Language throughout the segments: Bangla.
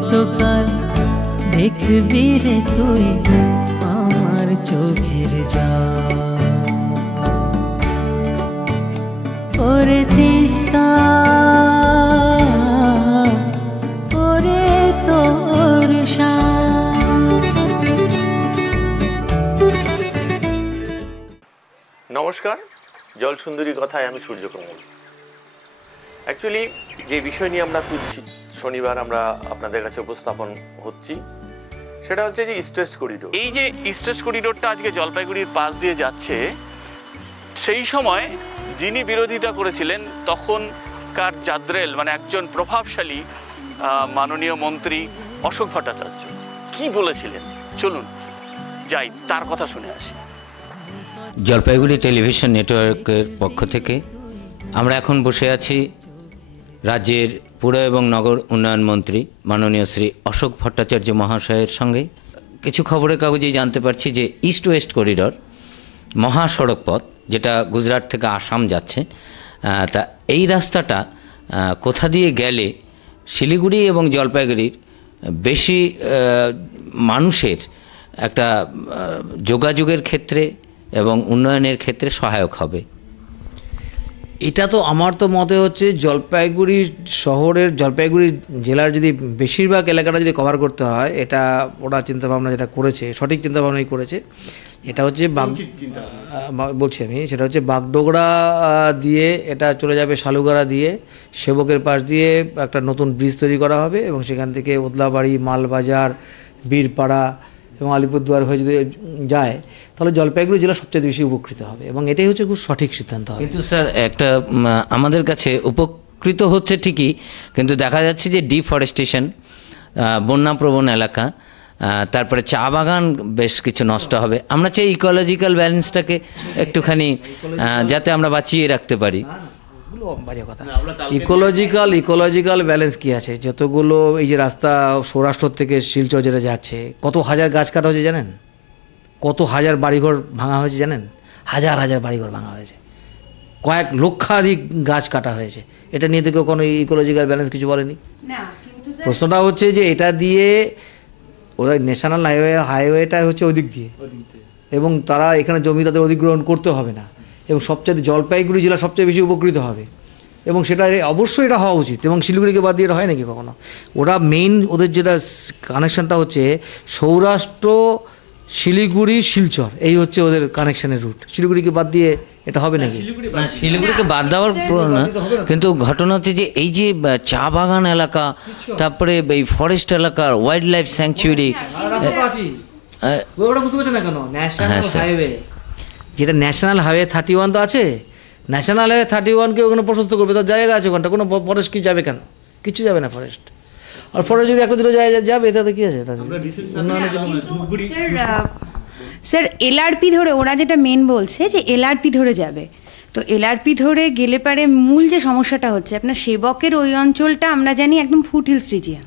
কতকাল দেখবি রে তুই আমার চোখের জল। ওরে তিস্তা ওরে তোর নমস্কার, জল সুন্দরী কথায় আমি সূর্যকমল। অ্যাকচুয়ালি যে বিষয় নিয়ে আমরা তুলছি, শনিবার আমরা আপনাদের কাছে উপস্থাপন হচ্ছি, সেটা হচ্ছে যে ইস্ট ওয়েস্ট করিডোর। এই যে ইস্ট ওয়েস্ট করিডোরটা আজকে জলপাইগুড়ির পাশ দিয়ে যাচ্ছে, সেই সময় যিনি বিরোধিতা করেছিলেন তখনকার জাদ্রেল মানে একজন প্রভাবশালী মাননীয় মন্ত্রী অশোক ভট্টাচার্য কি বলেছিলেন, চলুন যাই তার কথা শুনে আসি। জলপাইগুড়ি টেলিভিশন নেটওয়ার্কের পক্ষ থেকে আমরা এখন বসে আছি রাজ্যের পুর এবং নগর উন্নয়ন মন্ত্রী মাননীয় শ্রী অশোক ভট্টাচার্য মহাশয়ের সঙ্গে। কিছু খবরের কাগজেই জানতে পারছি যে ইস্ট ওয়েস্ট করিডর মহাসড়ক পথ, যেটা গুজরাট থেকে আসাম যাচ্ছে, তা এই রাস্তাটা কোথা দিয়ে গেলে শিলিগুড়ি এবং জলপাইগুড়ির বেশি মানুষের একটা যোগাযোগের ক্ষেত্রে এবং উন্নয়নের ক্ষেত্রে সহায়ক হবে? এটা তো আমার তো মতে হচ্ছে জলপাইগুড়ি শহরের, জলপাইগুড়ি জেলার যদি বেশিরভাগ এলাকাটা যদি কভার করতে হয়, এটা ওরা চিন্তাভাবনা যেটা করেছে, সঠিক চিন্তাভাবনাই করেছে। এটা হচ্ছে বলছি আমি, সেটা হচ্ছে বাগডোগরা দিয়ে এটা চলে যাবে শালুগাড়া দিয়ে, সেবকের পাশ দিয়ে একটা নতুন ব্রিজ তৈরি করা হবে এবং সেখান থেকে ওদলাবাড়ি, মালবাজার, বীরপাড়া এবং আলিপুরদুয়ার হয়ে যদি যায় তাহলে জলপাইগুড়ি জেলা সবচেয়ে বেশি উপকৃত হবে এবং এটাই হচ্ছে খুব সঠিক সিদ্ধান্ত হবে। কিন্তু স্যার একটা আমাদের কাছে উপকৃত হচ্ছে ঠিকই, কিন্তু দেখা যাচ্ছে যে ডিফরেস্টেশন, বন্যাপ্রবণ এলাকা, তারপরে চা বাগান বেশ কিছু নষ্ট হবে। আমরা চাই ইকোলজিক্যাল ব্যালেন্সটাকে একটুখানি যাতে আমরা বাঁচিয়ে রাখতে পারি। বাজে কথা। ইকোলজিক্যাল ব্যালেন্স কি আছে? যতগুলো এই যে রাস্তা সৌরাষ্ট্র থেকে শিলচর যেটা যাচ্ছে, কত হাজার গাছ কাটা হয়েছে জানেন? কত হাজার বাড়িঘর ভাঙা হয়েছে জানেন? হাজার হাজার বাড়িঘর ভাঙা হয়েছে, কয়েক লক্ষাধিক গাছ কাটা হয়েছে। এটা নিয়ে তো কেউ কোনো ইকোলজিক্যাল ব্যালেন্স কিছু বলেনি। প্রশ্নটা হচ্ছে যে এটা দিয়ে ওরা ন্যাশনাল হাইওয়েটা হচ্ছে ওই দিক দিয়ে, এবং তারা এখানে জমি তাদের অধিগ্রহণ করতে হবে না এবং সবচেয়ে জলপাইগুড়ি জেলা সবচেয়ে বেশি উপকৃত হবে এবং সেটা অবশ্যই এটা হওয়া উচিত। এবং শিলিগুড়িকে বাদ দিয়ে এটা হয় নাকি কখনো? ওরা মেইন ওদের যেটা কানেকশানটা হচ্ছে সৌরাষ্ট্র, শিলিগুড়ি, শিলচর, এই হচ্ছে ওদের কানেকশানের রুট। শিলিগুড়িকে বাদ দিয়ে এটা হবে নাকি? শিলিগুড়িকে বাদ দেওয়ার না, কিন্তু ঘটনা হচ্ছে যে এই যে চা বাগান এলাকা, তারপরে এই ফরেস্ট এলাকা, ওয়াইল্ড লাইফ স্যাংচুয়ারি, বুঝতে পারছেন না কেন? ন্যাশনাল হাইওয়ে, যেটা ন্যাশনাল হাইওয়ে 31 তো আছে, ন্যাশনাল হাইওয়ে 31কে ওখানে প্রশস্ত করবে, তার জায়গা আছে ওখানটা, কোনো ফরেস্ট কি যাবে কেন? কিছু যাবে না ফরেস্ট। আর ফরেস্ট যদি একটা দুটো জায়গায় যাবে তাতে কি আছে? স্যার এলআরপি ধরে ওরা যেটা মেন বলছে যে এলআরপি ধরে যাবে, তো এলআরপি ধরে গেলে পারে মূল যে সমস্যাটা হচ্ছে আপনার সেবকের ওই অঞ্চলটা আমরা জানি একদম ফুট হিলস রিজিয়ান,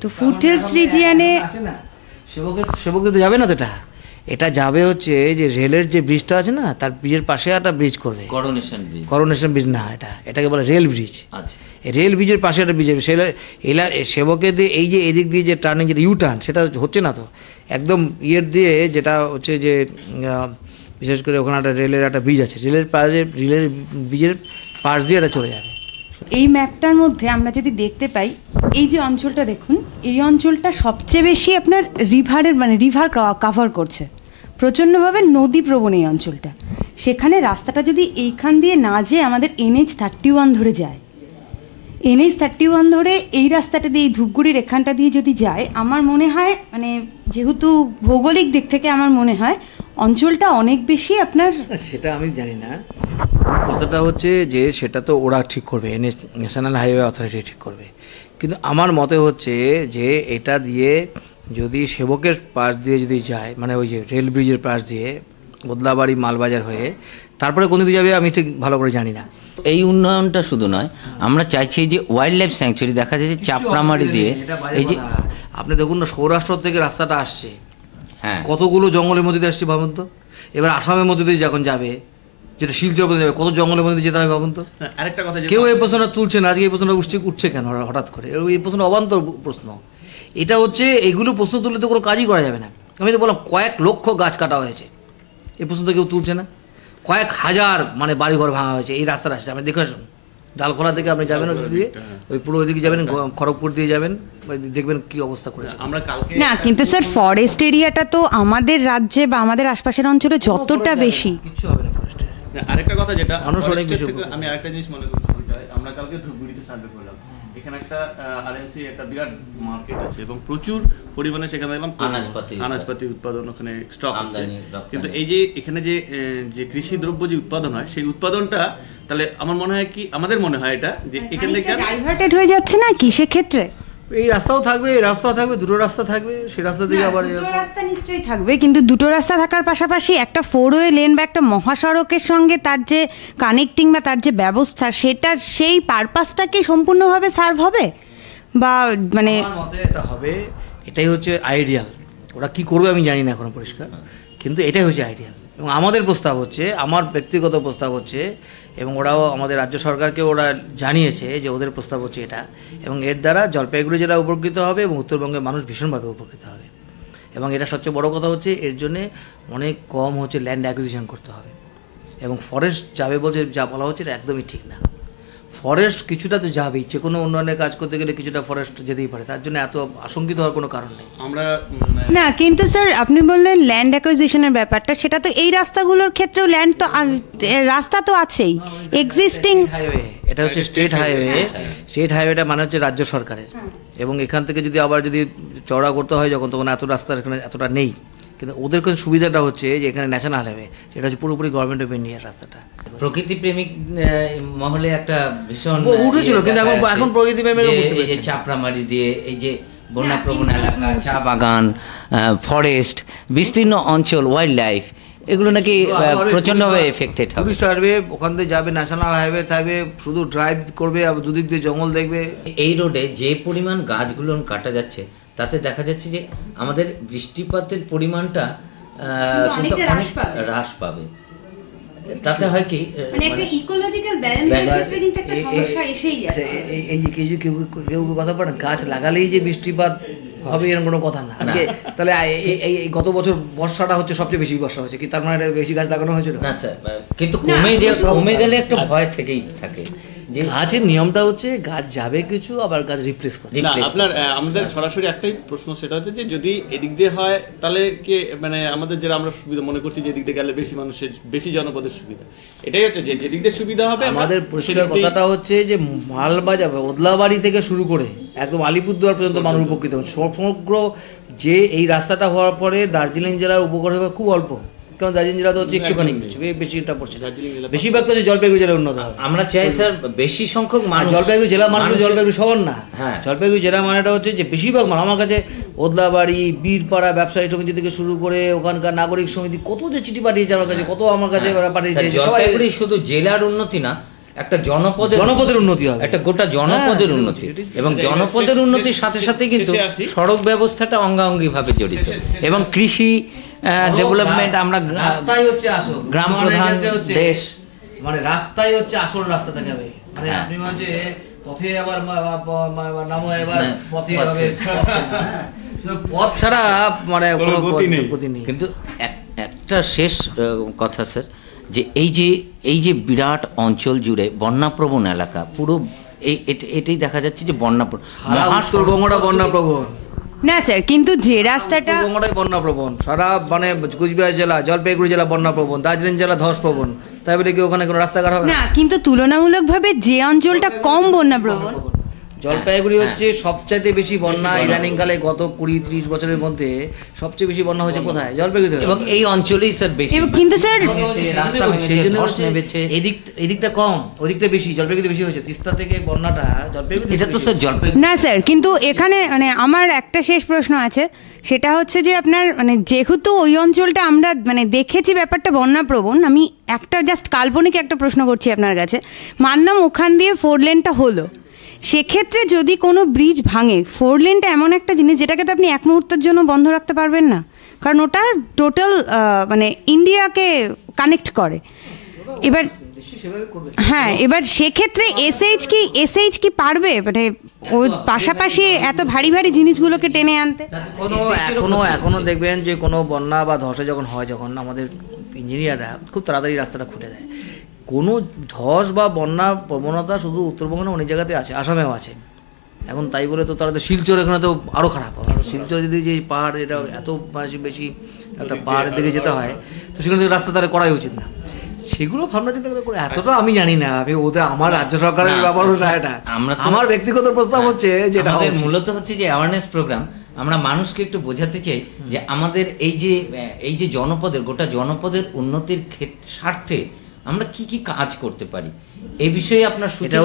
তো ফুট হিলস রিজিয়ানে সেবকে তো যাবে না। তো এটা যাবে হচ্ছে যে রেলের যে ব্রিজটা আছে না, তার ব্রিজের পাশে একটা ব্রিজ করবে, করোনেশন ব্রিজ না, এটাকে বলে রেল ব্রিজ। রেল ব্রিজের পাশে একটা ব্রিজ হবে। সেবকে দিয়ে এই যে এদিক দিয়ে যে টার্নিং, যেটা ইউটার্ন, সেটা হচ্ছে না তো, একদম ইয়ের দিয়ে যেটা হচ্ছে যে বিশেষ করে ওখানে একটা রেলের একটা ব্রিজ আছে, রেলের ব্রিজের পাশ দিয়ে এটা চলে যাবে। এই ম্যাপটার মধ্যে আমরা যদি দেখতে পাই, এই যে অঞ্চলটা দেখুন, এই অঞ্চলটা সবচেয়ে বেশি আপনার রিভার কাভার করছে প্রচণ্ডভাবে, নদী প্রবণ এই অঞ্চলটা। সেখানে রাস্তাটা যদি এইখান দিয়ে না যেয়ে আমাদের NH 31 ধরে যায়, NH 31 ধরে এই রাস্তাটা দিয়ে, এই ধূপগুড়ির এখানটা দিয়ে যদি যায়, আমার মনে হয় মানে যেহেতু ভৌগোলিক দিক থেকে আমার মনে হয় অঞ্চলটা অনেক বেশি আপনার। সেটা আমি জানি না, কথাটা হচ্ছে যে সেটা তো ওরা ঠিক করবে, ন্যাশনাল হাইওয়ে অথরিটি ঠিক করবে, কিন্তু আমার মতে হচ্ছে যে এটা দিয়ে যদি সেবকের পাশ দিয়ে যদি যায়, মানে ওই যে রেল ব্রিজের পাশ দিয়ে ওদলাবাড়ি, মালবাজার হয়ে তারপরে কোন দিকে যাবে আমি ঠিক ভালো করে জানি না। এই উন্নয়নটা শুধু নয়, আমরা চাইছি যে ওয়াইল্ড লাইফ স্যাংচুয়ারি, দেখা যাচ্ছে চাপড়ামারি দিয়ে এই যে আপনি দেখুন না, সৌরাষ্ট্র থেকে রাস্তাটা আসছে, হ্যাঁ কতগুলো জঙ্গলের মধ্যে দিয়ে আসছে ভাবুন তো। এবার আসামের মধ্যে দিয়ে যখন যাবে, যেটা শিলচর পর্যন্ত যাবে, কত জঙ্গলের মধ্যে যেতে হবে ভাবুন তো। আরেকটা কথা, কেউ এই প্রশ্নটা তুলছে না, আজকে এই প্রশ্নটা উঠছে কেন হঠাৎ করে? এই প্রশ্নটা অবান্তর প্রশ্ন। এটা হচ্ছে এইগুলো প্রশ্ন তুললে তো কোনো কাজই করা যাবে না। আমি তো বললাম কয়েক লক্ষ গাছ কাটা হয়েছে, এই প্রশ্ন তো কেউ তুলছে না। কয়েক হাজার মানে বাড়িঘর ভাঙা হয়েছে এই রাস্তার রাস্তায়। আপনি দেখে আসুন, ডালখোলা থেকে আপনি যাবেন ওই দিকে, ওই পুরো ওইদিকে যাবেন, খড়গপুর দিয়ে যাবেন, দেখবেন কি অবস্থা করেছে। আমরা কালকে না কিন্তু স্যার ফরেস্ট এরিয়াটা তো আমাদের রাজ্যে বা আমাদের আশপাশের অঞ্চলে যতটা বেশি। কিচ্ছু হবে না ফরেস্টে। আরেকটা কথা যেটা মানুষ অনেক ফরেস্টের বেশি থেকে উপকৃত। আমি আরেকটা জিনিস মনে করছি, যেটা আমরা কালকে ধূপগুড়িতে সার্ভে করলাম, এখানে একটা আরএমসি একটা বিরাট মার্কেট আছে এবং প্রচুর পরিমাণে সেখানে দেখলাম আনাজপাতি উৎপাদন, ওখানে স্টক আছে। কিন্তু এই যে এখানে যে কৃষি দ্রব্য যে উৎপাদন হয়, সেই উৎপাদনটা তাহলে আমার মনে হয় কি, আমাদের মনে হয় এটা যে এখান থেকে ডাইভার্টেড হয়ে যাচ্ছে না কি সেক্ষেত্রে? এই রাস্তাও থাকবে, এই রাস্তা থাকবে, দুটো রাস্তা থাকবে, সেই রাস্তা থেকে আবার দুটো রাস্তা নিশ্চয়ই থাকবে, কিন্তু দুটো রাস্তা থাকার পাশাপাশি একটা 4-ওয়ে লেন বা একটা মহাসড়কের সঙ্গে তার যে কানেক্টিং বা তার যে ব্যবস্থা, সেটার সেই পারপাসটা কি সম্পূর্ণভাবে সার্ভ হবে বা মানে? আমার মতে এটা হবে, এটাই হচ্ছে আইডিয়াল। ওরা কি করবে আমি জানি না এখনো পরিষ্কার, কিন্তু এটাই হচ্ছে আইডিয়াল। এবং আমাদের প্রস্তাব হচ্ছে, আমার ব্যক্তিগত প্রস্তাব হচ্ছে, এবং ওরাও আমাদের রাজ্য সরকারকে ওরা জানিয়েছে যে ওদের প্রস্তাব হচ্ছে এটা, এবং এর দ্বারা জলপাইগুড়ি জেলা উপকৃত হবে এবং উত্তরবঙ্গের মানুষ ভীষণভাবে উপকৃত হবে। এবং এটা সবচেয়ে বড় কথা হচ্ছে এর জন্যে অনেক কম হচ্ছে ল্যান্ড অ্যাকুইজিশন করতে হবে। এবং ফরেস্ট যাবে বলছে, যা বলা হচ্ছে এটা একদমই ঠিক না। ফরেস্ট কিছুটা তো যাবেই, যে কোনো উন্নয়নের কাজ করতে গেলে কিছুটা ফরেস্ট যেতেই পারে, তার জন্য এত আশঙ্কিত হওয়ার কোনো কারণ নেই। আমরা না কিন্তু স্যার আপনি বললেন ল্যান্ড অ্যাকুইজিশনের ব্যাপারটা, সেটা তো এই রাস্তাগুলোর ক্ষেত্রেও ল্যান্ড তো রাস্তা তো আছেই এক্সিস্টিং হাইওয়ে, এটা হচ্ছে স্টেট হাইওয়ে। স্টেট হাইওয়েটা মানে হচ্ছে রাজ্য সরকারের, এবং এখান থেকে যদি আবার যদি চওড়া করতে হয় যখন, তখন এত রাস্তা এখানে এতটা নেই। কিন্তু ওদের কাছে সুবিধাটা হচ্ছে যে এখানে ন্যাশনাল হাইওয়ে, সেটা হচ্ছে পুরোপুরি গভর্নমেন্ট অফ ইন্ডিয়ার রাস্তাটা। প্রকৃতি প্রেমিক মহলে একটা ভীষণ উঠেছিল, কিন্তু এখন প্রকৃতি প্রেমিক বুঝতে এই যে চাপড়ামারি দিয়ে এই যে বন্যাপ্রবণ এলাকা, চা বাগান, ফরেস্ট, বিস্তীর্ণ অঞ্চল, ওয়াইল্ড লাইফ, এগুলো নাকি প্রচণ্ডভাবে এফেক্টেড হবে। টুরিস্ট আসবে, ওখান থেকে যাবে, ন্যাশনাল হাইওয়ে থাকবে, শুধু ড্রাইভ করবে, আর দুদিক দিয়ে জঙ্গল দেখবে। এই রোডে যে পরিমাণ গাছগুলো কাটা যাচ্ছে, তাতে দেখা যাচ্ছে যে আমাদের বৃষ্টিপাতের পরিমাণটা কিন্তু অনেক হ্রাস পাবে। তাতে হয় কি, মানে একটা ইকোলজিক্যাল ব্যালেন্সের ক্ষেত্রে কিন্তু একটা সমস্যা এসেই যাচ্ছে। এই যে কেউ কথা বলেন গাছ লাগালেই যে বৃষ্টিপাত হবে এরকম কোনো কথা না। আজকে তাহলে এই গত বছর বর্ষাটা হচ্ছে সবচেয়ে বেশি বর্ষা হয়েছে, কি তার মানে বেশি গাছ লাগানো হয়েছিল? না স্যার, কিন্তু কমে গেলে একটা ভয় থেকেই থাকে যে গাছের নিয়মটা হচ্ছে গাছ যাবে কিছু, আবার গাছ রিপ্লেস করে। না, আপনার আমাদের সরাসরি একটাই প্রশ্ন, সেটা হচ্ছে যে যদি এদিক দিয়ে হয় তাহলে কি মানে আমাদের যেটা আমরা সুবিধা মনে করছি যে এদিক দিয়ে গেলে বেশি মানুষের, বেশি জনপদের সুবিধা, এটাই হচ্ছে যে যেদিক দিয়ে সুবিধা হবে আমাদের পরিষ্কার কথাটা হচ্ছে যে মালবাজার ওদলাবাড়ি থেকে শুরু করে একদম আলিপুরদুয়ার পর্যন্ত মানুষ উপকৃত হবে। সমগ্র যে এই রাস্তাটা হওয়ার পরে দার্জিলিং জেলার উপকার হবে খুব অল্প, কারণ দার্জিলিং জেলা তো হচ্ছে একটুখানি বেশিটা পড়ছে, বেশিরভাগ তো জলপাইগুড়ি জেলা উন্নত হবে। আমরা চাই স্যার বেশি সংখ্যক মানুষ, জলপাইগুড়ি জেলা মানে জলপাইগুড়ি শহর না, জলপাইগুড়ি জেলা মানেটা হচ্ছে যে বেশিরভাগ মানুষ। আমার কাছে ওদলাবাড়ি, বীরপাড়া ব্যবসায়ী সমিতি থেকে শুরু করে ওখানকার নাগরিক সমিতি কত যে চিঠি পাঠিয়েছে আমার কাছে, কত আমার কাছে পাঠিয়েছে। জলপাইগুড়ি শুধু জেলার উন্নতি না, একটা জনপদের উন্নতি হবে, একটা গোটা জনপদের উন্নতি, এবং জনপদের উন্নতির সাথে সাথে কিন্তু সড়ক ব্যবস্থাটা অঙ্গাঙ্গিভাবে জড়িত, এবং কৃষি ডেভেলপমেন্ট। আমরা রাস্তাই হচ্ছে আসল গ্রাম প্রধান দেশ, মানে রাস্তাই হচ্ছে আসল রাস্তা দেখাবে। মানে আপনি হচ্ছে পথে আবার নামো, এবার পথে হবে, পথ ছাড়া মানে কোনো গতি নেই। কিন্তু একটা শেষ কথা স্যার, যে এই যে বিরাট অঞ্চল জুড়ে বন্যাপ্রবণ এলাকা, পুরো এটাই দেখা যাচ্ছে যে উত্তরবঙ্গটা বন্যাপ্রবণ। না স্যার, কিন্তু যে রাস্তাটা উত্তরবঙ্গটাই বন্যাপ্রবণ, সারা মানে কুচবিহার জেলা, জলপাইগুড়ি জেলা বন্যাপ্রবণ, দার্জিলিং জেলা ধসপ্রবণ, তাই বলে কি ওখানে কোনো রাস্তাঘাট হবে না? কিন্তু তুলনামূলকভাবে যে অঞ্চলটা কম বন্যাপ্রবণ, জলপাইগুড়ি হচ্ছে সবচাইতে বেশি বন্যা ইদানিংকালে গত 20-30 বছরের মধ্যে সবচেয়ে বেশি বন্যা হয়েছে কোথায়? জলপাইগুড়িতে, এবং এই অঞ্চলেই স্যার বেশি। কিন্তু স্যার সেই জন্য এদিকটা কম, ওদিকটা বেশি, জলপাইগুড়িতে বেশি হয়েছে। তিস্তা থেকে বন্যাটা জলপাইগুড়ি, এটা তো স্যার জলপাইগুড়ি না স্যার, কিন্তু এখানে মানে আমার একটা শেষ প্রশ্ন আছে, সেটা হচ্ছে যে আপনার মানে যেহেতু ওই অঞ্চলটা আমরা মানে দেখেছি ব্যাপারটা বন্যাপ্রবণ, আমি একটা জাস্ট কাল্পনিক একটা প্রশ্ন করছি আপনার কাছে। মানলাম ওখান দিয়ে 4 লেনটা হলো, সেক্ষেত্রে যদি কোনো ব্রিজ ভাঙে, 4 লেনটা এমন একটা জিনিস যেটাকে তো আপনি এক মুহূর্তের জন্য বন্ধ রাখতে পারবেন না, কারণ ওটা টোটাল মানে ইন্ডিয়াকে কানেক্ট করে। এবার সেভাবে করবে। হ্যাঁ, এবার সেক্ষেত্রে এসএইচ কি পারবে মানে ওর পাশাপাশি এত ভারী ভারী জিনিসগুলোকে টেনে আনতে? এখনো দেখবেন যে কোনো বন্যা বা ধসে যখন হয়, যখন আমাদের ইঞ্জিনিয়াররা খুব তাড়াতাড়ি রাস্তাটা খুঁটে দেয়। কোনো ধস বা বন্যার প্রবণতা শুধু উত্তরবঙ্গে না, অনেক জায়গাতে আছে, আসামেও আছে এখন। তাই বলে তো তারা তো শিলচর এখানে তো আরও খারাপ হবে। শিলচর যদি যে পাহাড়, এটা এত বেশি একটা পাহাড়ের দিকে যেতে হয়, তো সেখানে তো রাস্তা তারা করাই উচিত না। সেগুলো ভাবনা চিন্তা করে এতটা আমি জানি না, আমি ওদের আমার রাজ্য সরকারের ব্যাপারও না এটা, আমার ব্যক্তিগত প্রস্তাব হচ্ছে যেটা মূলত হচ্ছে যে অ্যাওয়ারনেস প্রোগ্রাম। আমরা মানুষকে একটু বোঝাতে চাই যে আমাদের এই যে জনপদের, গোটা জনপদের উন্নতির স্বার্থে আমরা কি কি কাজ করতে পারি এই বিষয়ে আপনার এটা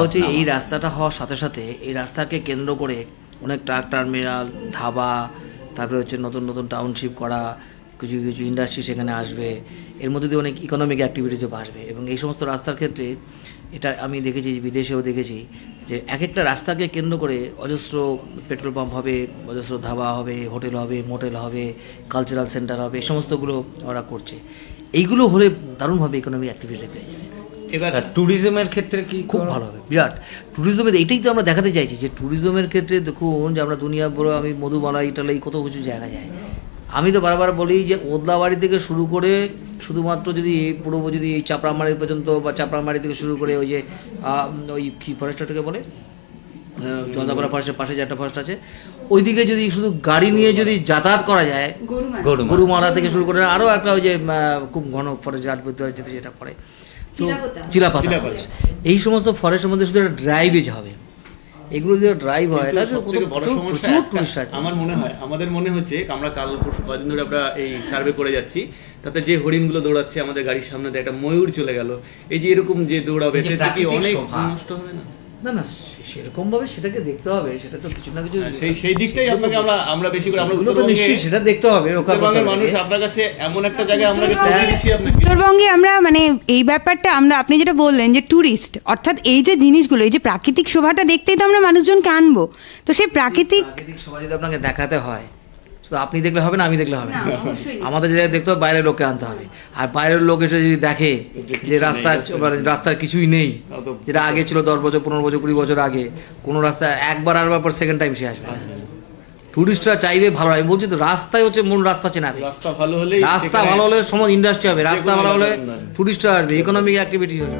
হচ্ছে এই রাস্তাটা হওয়ার সাথে সাথে এই রাস্তাকে কেন্দ্র করে অনেক ট্রাক টার্মিনাল, ধাবা, তারপরে হচ্ছে নতুন নতুন টাউনশিপ করা, কিছু কিছু ইন্ডাস্ট্রি সেখানে আসবে, এর মধ্যে দিয়ে অনেক ইকোনমিক অ্যাক্টিভিটিসও আসবে। এবং এই সমস্ত রাস্তার ক্ষেত্রে এটা আমি দেখেছি, বিদেশেও দেখেছি, যে এক একটা রাস্তাকে কেন্দ্র করে অজস্র পেট্রোল পাম্প হবে, অজস্র ধাবা হবে, হোটেল হবে, মোটেল হবে, কালচারাল সেন্টার হবে, এই সমস্তগুলো ওরা করছে। এইগুলো হলে দারুণভাবে ইকোনমিক অ্যাক্টিভিটি বেড়ে যাবে। এবার ট্যুরিজমের ক্ষেত্রে কি খুব ভালো হবে, বিরাট। ট্যুরিজমের এইটাই তো আমরা দেখাতে চাইছি, যে ট্যুরিজমের ক্ষেত্রে দেখুন যে আমরা দুনিয়া বড়, আমি মধুবালা, ইটালি, কত কিছু জায়গা যায়। আমি তো বারবার বলি যে ওদলাবাড়ি থেকে শুরু করে শুধুমাত্র যদি পুরো যদি চাপড়ামারি পর্যন্ত, বা চাপড়ামারি থেকে শুরু করে ওই যে ওই কী ফরেস্টটাকে বলে, জলদাপাড়া ফরেস্টের পাশে যে একটা ফরেস্ট আছে, ওইদিকে যদি শুধু গাড়ি নিয়ে যদি যাতায়াত করা যায়, গরুমারা থেকে শুরু করে আরও একটা ওই যে খুব ঘন ফরেস্ট যেতে যেটা পড়ে, তো চিলাপাতা, এই সমস্ত ফরেস্টের মধ্যে শুধু একটা ড্রাইভেজ হবে। এগুলো যদি ড্রাইভ হয় তাহলে প্রচুর টুরিস্ট আসবে। আমার মনে হয়, আমাদের মনে হচ্ছে, আমরা কাল পরশু কদিন ধরে আমরা এই সার্ভে করে যাচ্ছি, তাতে যে হরিণগুলো দৌড়াচ্ছে আমাদের গাড়ির সামনে দিয়ে, একটা ময়ূর চলে গেল, এই যে এরকম যে দৌড়াবে, সেটা কি অনেক নষ্ট হবে না? না না, সেরকম ভাবে সেটাকে দেখতে হবে, সেটা তো কিছু না কিছু সেই দিকটাই আপনাকে আমরা বেশি করে, আমরা তো নিশ্চয়ই সেটা দেখতে হবে। উত্তরবঙ্গের মানুষ আপনার কাছে এমন একটা জায়গায় আমরা দিচ্ছি আপনাকে। উত্তরবঙ্গে আমরা মানে এই ব্যাপারটা আপনি যেটা বললেন যে ট্যুরিস্ট, অর্থাৎ এই যে জিনিসগুলো, এই যে প্রাকৃতিক শোভাটা দেখতেই তো আমরা মানুষজনকে আনবো। তো সেই প্রাকৃতিক শোভা যদি আপনাকে দেখাতে হয়, শুধু আপনি দেখলে হবে না, আমি দেখলে হবে না, আমাদের জায়গায় দেখতে হবে, বাইরের লোককে আনতে হবে। আর বাইরের লোক এসে যদি দেখে যে রাস্তার কিছুই নেই, যেটা আগে ছিল 10 বছর 15 বছর 20 বছর আগে, কোনো রাস্তা একবার আরবার পর সেকেন্ড টাইম সে আসবে। টুরিস্টরা চাইবে ভালো, আমি বলছি তো, রাস্তায় হচ্ছে মূল, রাস্তা চেনাবে। রাস্তা ভালো হলে সমাজ ইন্ডাস্ট্রি হবে, রাস্তা ভালো হলে টুরিস্টরা আসবে, ইকোনমিক অ্যাক্টিভিটি হবে।